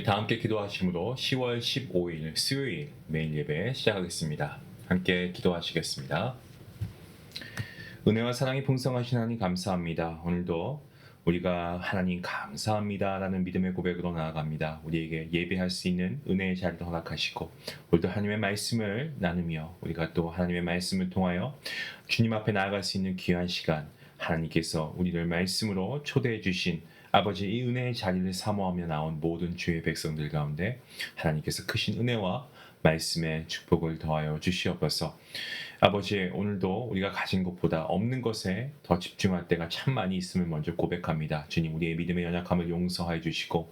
다 함께 기도하심으로 10월 15일 수요일 매일 예배 시작하겠습니다. 함께 기도하시겠습니다. 은혜와 사랑이 풍성하신 하나님 감사합니다. 오늘도 우리가 하나님 감사합니다라는 믿음의 고백으로 나아갑니다. 우리에게 예배할 수 있는 은혜의 자리를 허락하시고 오늘도 하나님의 말씀을 나누며 우리가 또 하나님의 말씀을 통하여 주님 앞에 나아갈 수 있는 귀한 시간, 하나님께서 우리를 말씀으로 초대해 주신 아버지 이 은혜의 자리를 사모하며 나온 모든 주의 백성들 가운데 하나님께서 크신 은혜와 말씀의 축복을 더하여 주시옵소서. 아버지, 오늘도 우리가 가진 것보다 없는 것에 더 집중할 때가 참 많이 있음을 먼저 고백합니다. 주님, 우리의 믿음의 연약함을 용서하여 주시고,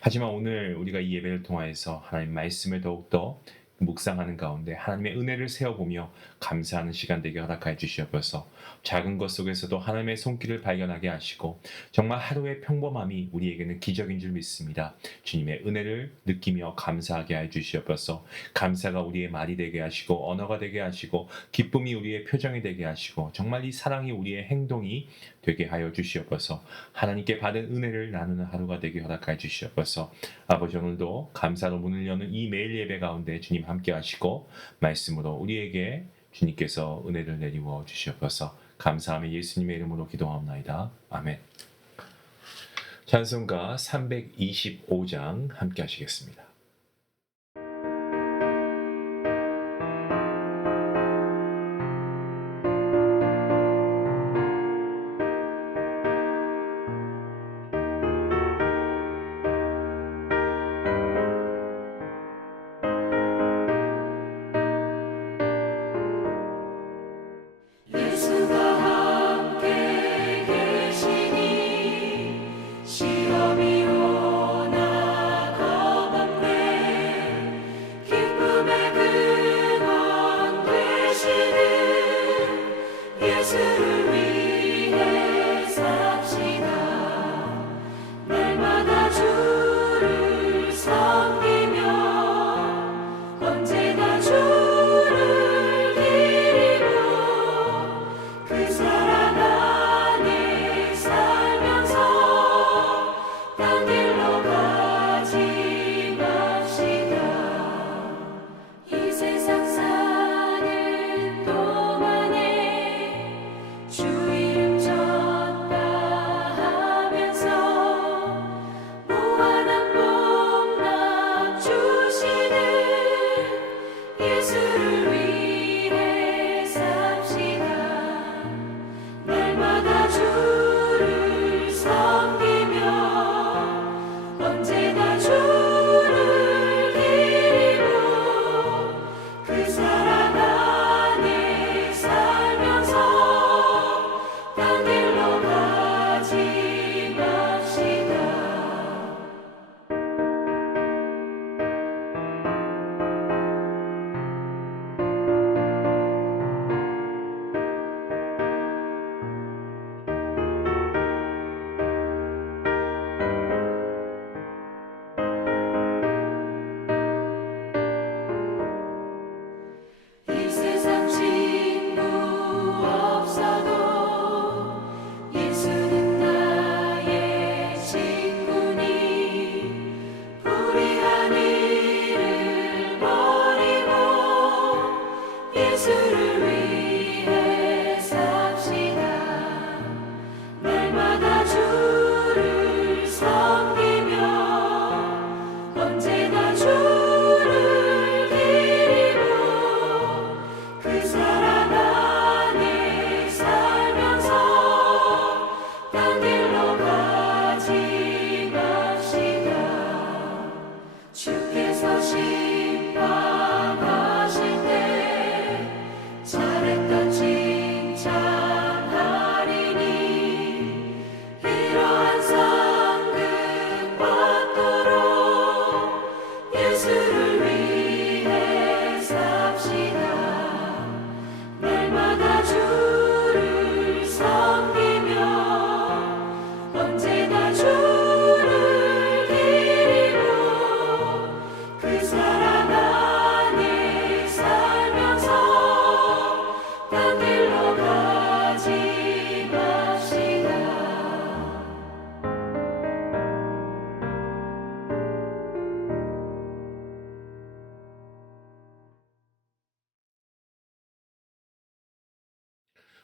하지만 오늘 우리가 이 예배를 통하여서 하나님 말씀을 더욱더 묵상하는 가운데 하나님의 은혜를 세어보며 감사하는 시간 되게 허락하여 주시옵소서. 작은 것 속에서도 하나님의 손길을 발견하게 하시고 정말 하루의 평범함이 우리에게는 기적인 줄 믿습니다. 주님의 은혜를 느끼며 감사하게 해 주시옵소서. 감사가 우리의 말이 되게 하시고 언어가 되게 하시고 기쁨이 우리의 표정이 되게 하시고 정말 이 사랑이 우리의 행동이 되게 하여 주시옵소서. 하나님께 받은 은혜를 나누는 하루가 되게 허락하여 주시옵소서. 아버지, 오늘도 감사로 문을 여는 이 매일 예배 가운데 주님 함께 하시고 말씀으로 우리에게 주님께서 은혜를 내리워 주시옵소서. 감사하며 예수님의 이름으로 기도하옵나이다. 아멘. 찬송가 325장 함께 하시겠습니다. 예수가 함께 계시니 시험이 오나 겁없네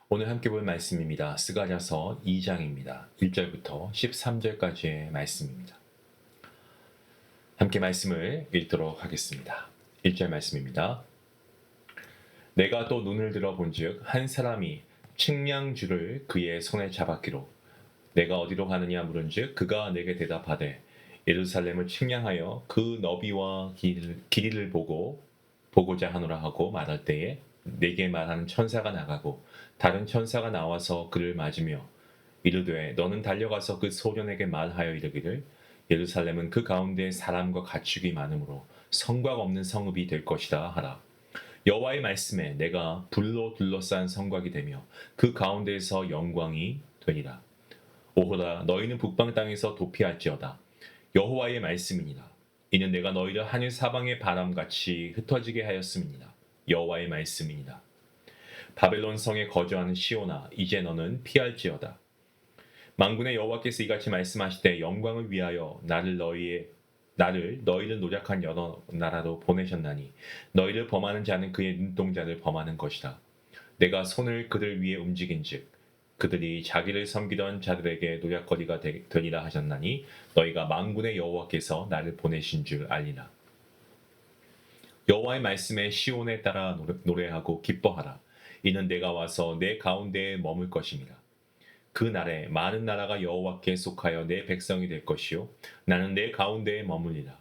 오늘 함께 볼 말씀입니다. 스가랴서 2장입니다. 1절부터 13절까지의 말씀입니다. 함께 말씀을 읽도록 하겠습니다. 1절 말씀입니다. 내가 또 눈을 들어 본즉 한 사람이 측량줄을 그의 손에 잡았기로 내가 어디로 가느냐 물은즉 그가 내게 대답하되 예루살렘을 측량하여 그 너비와 길이를 보고자 하노라 하고 말할 때에 내게 말하는 천사가 나가고 다른 천사가 나와서 그를 맞으며 이르되 너는 달려가서 그 소년에게 말하여 이르기를 예루살렘은 그 가운데 사람과 가축이 많으므로 성곽 없는 성읍이 될 것이다 하라. 여호와의 말씀에 내가 불로 둘러싼 성곽이 되며 그 가운데에서 영광이 되리라. 오호라 너희는 북방 땅에서 도피할지어다. 여호와의 말씀이니라. 이는 내가 너희를 하늘 사방의 바람같이 흩어지게 하였음이니라. 여호와의 말씀이니라. 바벨론 성에 거주하는 시온아 이제 너는 피할지어다. 만군의 여호와께서 이같이 말씀하시되 영광을 위하여 나를 너희를 노력한 여러 나라로 보내셨나니 너희를 범하는 자는 그의 눈동자를 범하는 것이다. 내가 손을 그들 위에 움직인즉 그들이 자기를 섬기던 자들에게 노략거리가 되리라 하셨나니 너희가 만군의 여호와께서 나를 보내신 줄 알리라. 여호와의 말씀에 시온에 따라 노래하고 기뻐하라. 이는 내가 와서 내 가운데에 머물 것임이라. 그 날에 많은 나라가 여호와께 속하여 내 백성이 될 것이요 나는 내 가운데에 머물리라.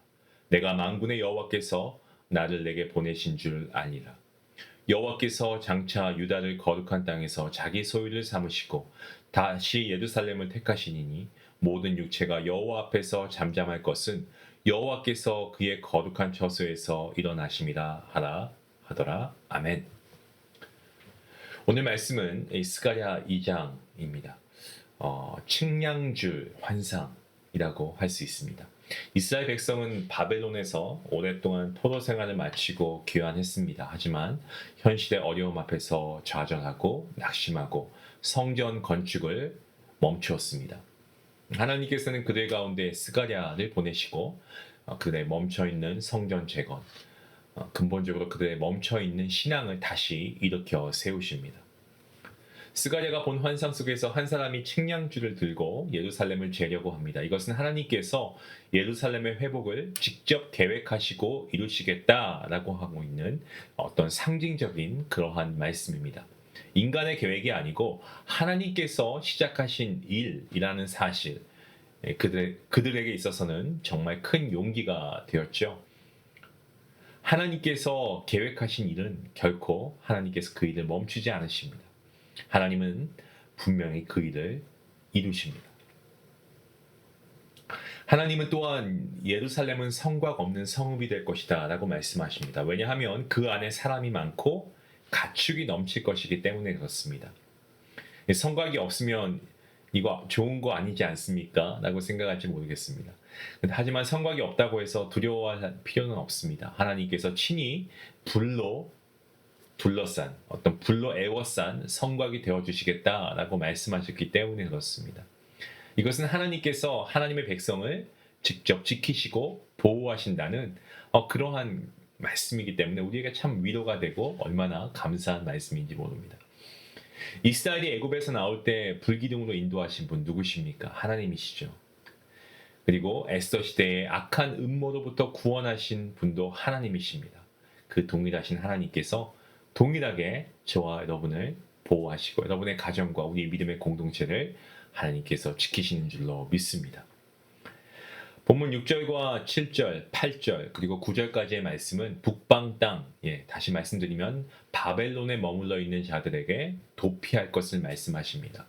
내가 만군의 여호와께서 나를 내게 보내신 줄 알리라. 여호와께서 장차 유다를 거룩한 땅에서 자기 소유를 삼으시고 다시 예루살렘을 택하시니니 모든 육체가 여호와 앞에서 잠잠할 것은 여호와께서 그의 거룩한 처소에서 일어나심이라 하더라. 아멘. 오늘 말씀은 스가랴 2장입니다. 측량줄 환상이라고 할 수 있습니다. 이스라엘 백성은 바벨론에서 오랫동안 포로 생활을 마치고 귀환했습니다. 하지만 현실의 어려움 앞에서 좌절하고 낙심하고 성전 건축을 멈추었습니다. 하나님께서는 그들 가운데 스가랴를 보내시고 그들의 멈춰있는 성전 재건, 근본적으로 그들의 멈춰있는 신앙을 다시 일으켜 세우십니다. 스가랴가 본 환상 속에서 한 사람이 측량줄을 들고 예루살렘을 재려고 합니다. 이것은 하나님께서 예루살렘의 회복을 직접 계획하시고 이루시겠다라고 하고 있는 어떤 상징적인 그러한 말씀입니다. 인간의 계획이 아니고 하나님께서 시작하신 일이라는 사실, 그들에게 있어서는 정말 큰 용기가 되었죠. 하나님께서 계획하신 일은 결코 하나님께서 그 일을 멈추지 않으십니다. 하나님은 분명히 그 일을 이루십니다. 하나님은 또한 예루살렘은 성곽 없는 성읍이 될 것이다 라고 말씀하십니다. 왜냐하면 그 안에 사람이 많고 가축이 넘칠 것이기 때문에 그렇습니다. 성곽이 없으면 이거 좋은 거 아니지 않습니까? 라고 생각할지 모르겠습니다. 하지만 성곽이 없다고 해서 두려워할 필요는 없습니다. 하나님께서 친히 불로 둘러싼 어떤 불로 에워싼 성곽이 되어주시겠다라고 말씀하셨기 때문에 그렇습니다. 이것은 하나님께서 하나님의 백성을 직접 지키시고 보호하신다는 그러한 말씀이기 때문에 우리에게 참 위로가 되고 얼마나 감사한 말씀인지 모릅니다. 이스라엘이 애굽에서 나올 때 불기둥으로 인도하신 분 누구십니까? 하나님이시죠. 그리고 에스더 시대의 악한 음모로부터 구원하신 분도 하나님이십니다. 그 동일하신 하나님께서 동일하게 저와 여러분을 보호하시고 여러분의 가정과 우리 믿음의 공동체를 하나님께서 지키시는 줄로 믿습니다. 본문 6절과 7절, 8절 그리고 9절까지의 말씀은 북방 땅, 다시 말씀드리면 바벨론에 머물러 있는 자들에게 도피할 것을 말씀하십니다.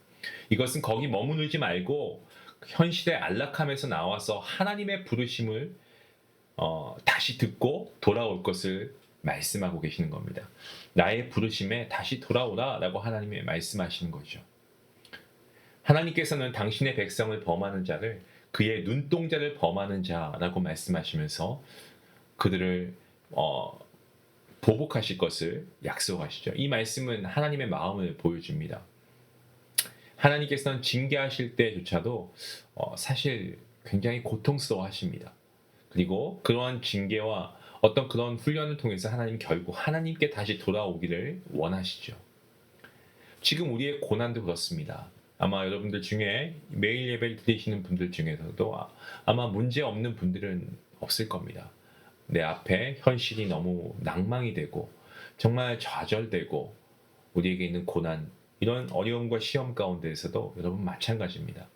이것은 거기 머무르지 말고 현실의 안락함에서 나와서 하나님의 부르심을 다시 듣고 돌아올 것을 말씀하고 계시는 겁니다. 나의 부르심에 다시 돌아오라 라고 하나님이 말씀하시는 거죠. 하나님께서는 당신의 백성을 범하는 자를 그의 눈동자를 범하는 자라고 말씀하시면서 그들을 보복하실 것을 약속하시죠. 이 말씀은 하나님의 마음을 보여줍니다. 하나님께서는 징계하실 때조차도 사실 굉장히 고통스러워 하십니다. 그리고 그러한 징계와 어떤 그런 훈련을 통해서 하나님 결국 하나님께 다시 돌아오기를 원하시죠. 지금 우리의 고난도 그렇습니다. 아마 여러분들 중에 매일 예배를 드리시는 분들 중에서도 아마 문제 없는 분들은 없을 겁니다. 내 앞에 현실이 너무 낭망이 되고 정말 좌절되고 우리에게 있는 고난, 이런 어려움과 시험 가운데에서도 여러분 마찬가지입니다.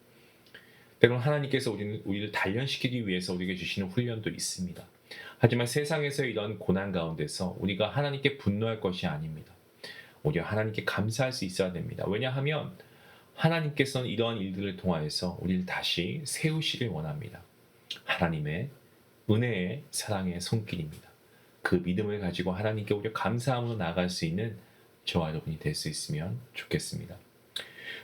때로는 하나님께서 우리를 단련시키기 위해서 우리에게 주시는 훈련도 있습니다. 하지만 세상에서 이런 고난 가운데서 우리가 하나님께 분노할 것이 아닙니다. 오히려 하나님께 감사할 수 있어야 됩니다. 왜냐하면 하나님께서는 이러한 일들을 통하여서 우리를 다시 세우시길 원합니다. 하나님의 은혜의 사랑의 손길입니다. 그 믿음을 가지고 하나님께 오히려 감사함으로 나아갈 수 있는 저와 여러분이 될 수 있으면 좋겠습니다.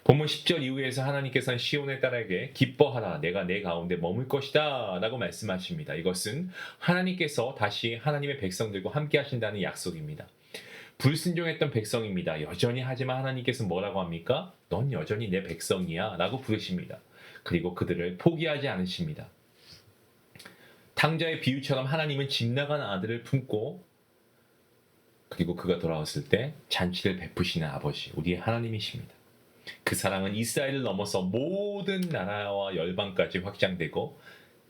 본문 10절 이후에서 하나님께서는 시온의 딸에게 기뻐하라, 내가 내 가운데 머물 것이다 라고 말씀하십니다. 이것은 하나님께서 다시 하나님의 백성들과 함께 하신다는 약속입니다. 불순종했던 백성입니다. 여전히. 하지만 하나님께서 뭐라고 합니까? 넌 여전히 내 백성이야 라고 부르십니다. 그리고 그들을 포기하지 않으십니다. 탕자의 비유처럼 하나님은 집 나간 아들을 품고 그리고 그가 돌아왔을 때 잔치를 베푸시는 아버지, 우리의 하나님이십니다. 그 사랑은 이스라엘을 넘어서 모든 나라와 열방까지 확장되고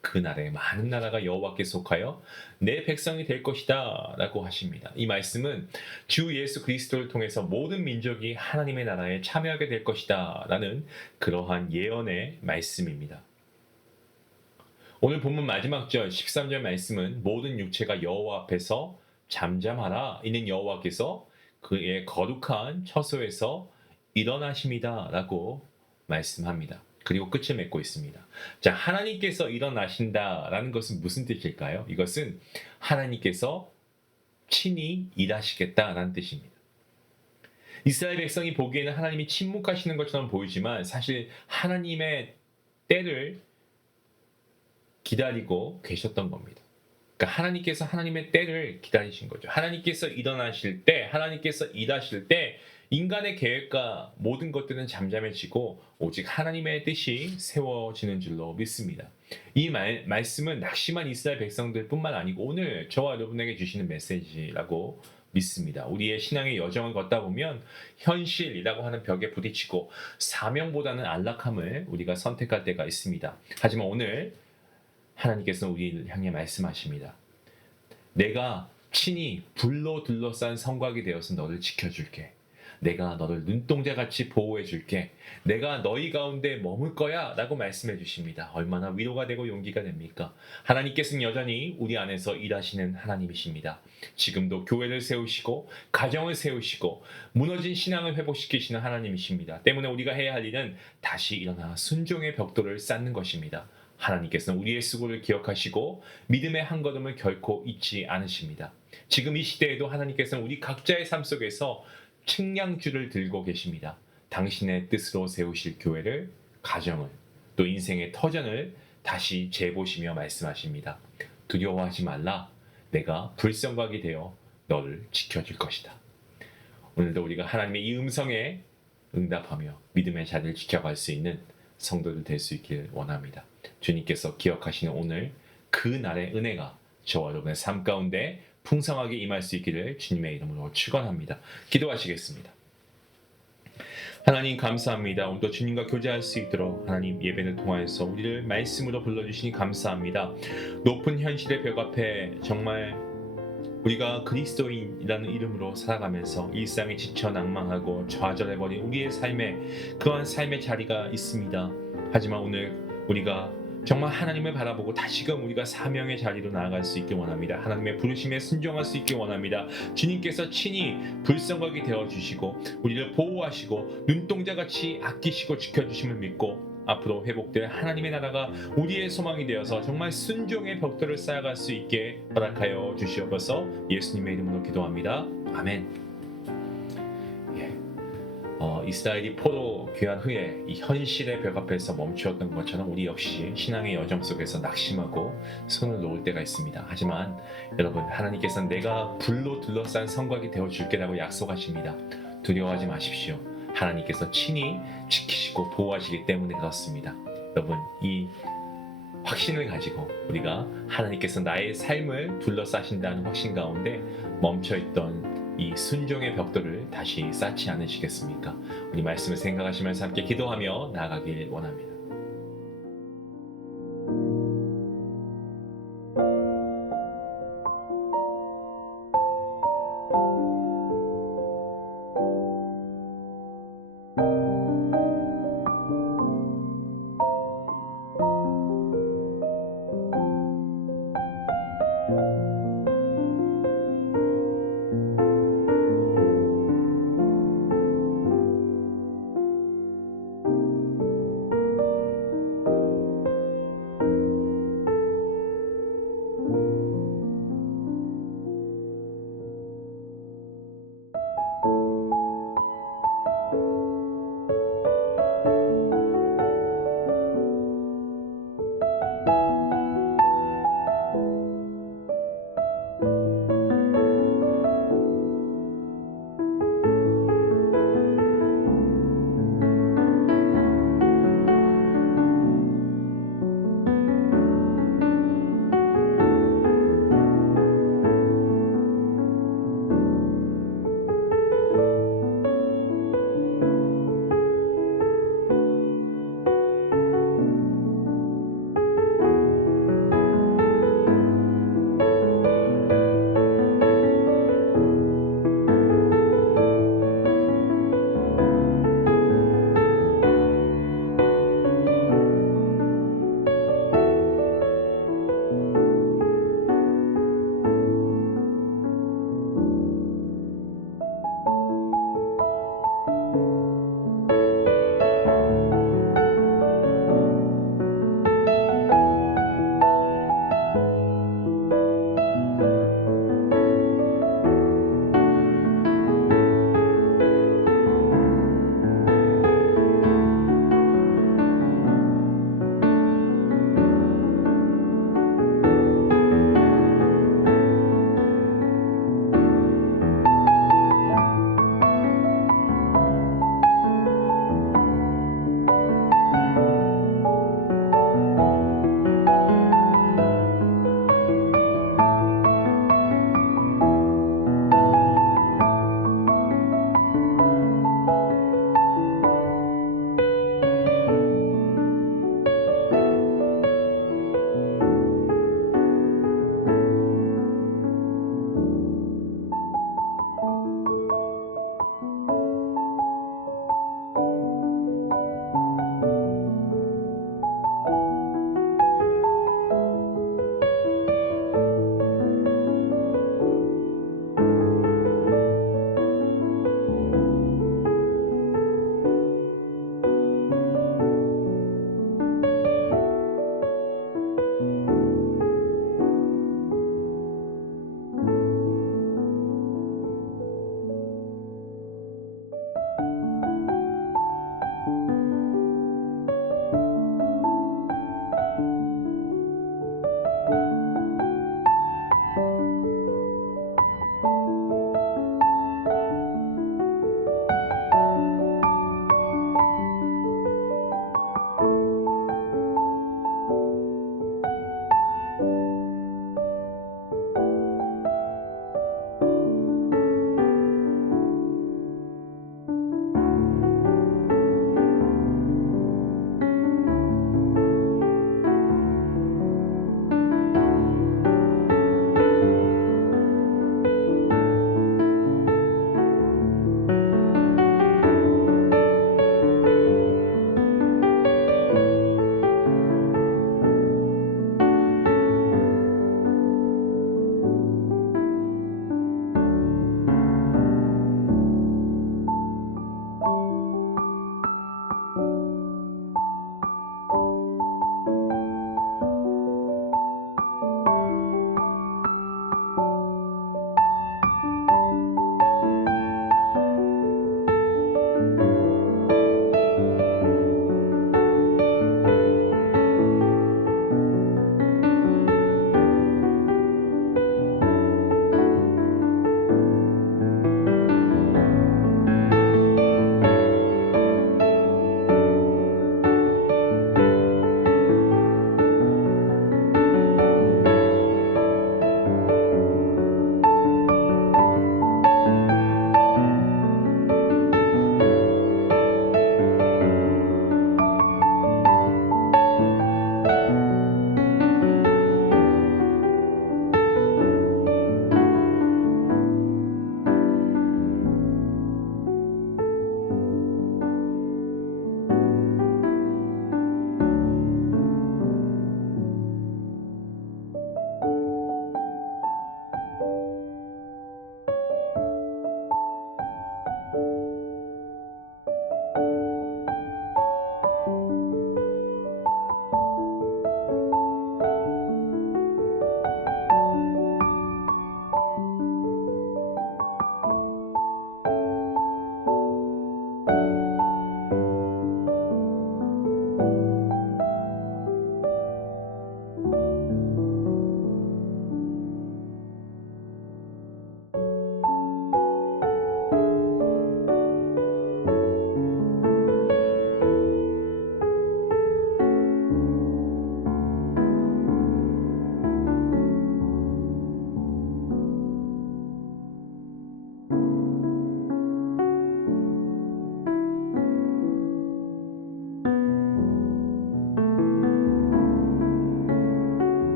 그날에 많은 나라가 여호와께 속하여 내 백성이 될 것이다 라고 하십니다. 이 말씀은 주 예수 그리스도를 통해서 모든 민족이 하나님의 나라에 참여하게 될 것이다 라는 그러한 예언의 말씀입니다. 오늘 본문 마지막 절 13절 말씀은 모든 육체가 여호와 앞에서 잠잠하라, 이는 여호와께서 그의 거룩한 처소에서 일어나심이다 라고 말씀합니다. 그리고 끝을 맺고 있습니다. 자, 하나님께서 일어나신다라는 것은 무슨 뜻일까요? 이것은 하나님께서 친히 일하시겠다라는 뜻입니다. 이스라엘 백성이 보기에는 하나님이 침묵하시는 것처럼 보이지만 사실 하나님의 때를 기다리고 계셨던 겁니다. 그러니까 하나님께서 하나님의 때를 기다리신 거죠. 하나님께서 일어나실 때, 하나님께서 일하실 때 인간의 계획과 모든 것들은 잠잠해지고 오직 하나님의 뜻이 세워지는 줄로 믿습니다. 이 말씀은 낙심한 이스라엘 백성들뿐만 아니고 오늘 저와 여러분에게 주시는 메시지라고 믿습니다. 우리의 신앙의 여정을 걷다 보면 현실이라고 하는 벽에 부딪히고 사명보다는 안락함을 우리가 선택할 때가 있습니다. 하지만 오늘 하나님께서는 우리를 향해 말씀하십니다. 내가 친히 불로 둘러싼 성곽이 되어서 너를 지켜줄게. 내가 너를 눈동자같이 보호해줄게. 내가 너희 가운데 머물 거야 라고 말씀해 주십니다. 얼마나 위로가 되고 용기가 됩니까? 하나님께서는 여전히 우리 안에서 일하시는 하나님이십니다. 지금도 교회를 세우시고 가정을 세우시고 무너진 신앙을 회복시키시는 하나님이십니다. 때문에 우리가 해야 할 일은 다시 일어나 순종의 벽돌을 쌓는 것입니다. 하나님께서는 우리의 수고를 기억하시고 믿음의 한 걸음을 결코 잊지 않으십니다. 지금 이 시대에도 하나님께서는 우리 각자의 삶 속에서 측량줄을 들고 계십니다. 당신의 뜻으로 세우실 교회를, 가정을, 또 인생의 터전을 다시 재보시며 말씀하십니다. 두려워하지 말라. 내가 불성곽이 되어 너를 지켜줄 것이다. 오늘도 우리가 하나님의 이 음성에 응답하며 믿음의 자리를 지켜갈 수 있는 성도들 될 수 있기를 원합니다. 주님께서 기억하시는 오늘 그 날의 은혜가 저와 여러분의 삶 가운데 풍성하게 임할 수 있기를 주님의 이름으로 축원합니다. 기도하시겠습니다. 하나님 감사합니다. 오늘도 주님과 교제할 수 있도록 하나님 예배를 통하여서 우리를 말씀으로 불러주시니 감사합니다. 높은 현실의 벽 앞에 정말 우리가 그리스도인이라는 이름으로 살아가면서 일상에 지쳐 낭망하고 좌절해버린 우리의 삶에 그러한 삶의 자리가 있습니다. 하지만 오늘 우리가 정말 하나님을 바라보고 다시금 우리가 사명의 자리로 나아갈 수 있길 원합니다. 하나님의 부르심에 순종할 수 있길 원합니다. 주님께서 친히 불성곽이 되어주시고 우리를 보호하시고 눈동자같이 아끼시고 지켜주심을 믿고 앞으로 회복될 하나님의 나라가 우리의 소망이 되어서 정말 순종의 벽돌을 쌓아갈 수 있게 허락하여 주시옵소서. 예수님의 이름으로 기도합니다. 아멘. 이스라엘이 포로 귀환 후에 이 현실의 벽 앞에서 멈추었던 것처럼 우리 역시 신앙의 여정 속에서 낙심하고 손을 놓을 때가 있습니다. 하지만 여러분, 하나님께서는 내가 불로 둘러싼 성곽이 되어줄게라고 약속하십니다. 두려워하지 마십시오. 하나님께서 친히 지키시고 보호하시기 때문에 그렇습니다. 여러분, 이 확신을 가지고 우리가 하나님께서 나의 삶을 둘러싸신다는 확신 가운데 멈춰있던 이 순종의 벽돌을 다시 쌓지 않으시겠습니까? 우리 말씀을 생각하시면서 함께 기도하며 나아가길 원합니다.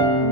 주옵소서.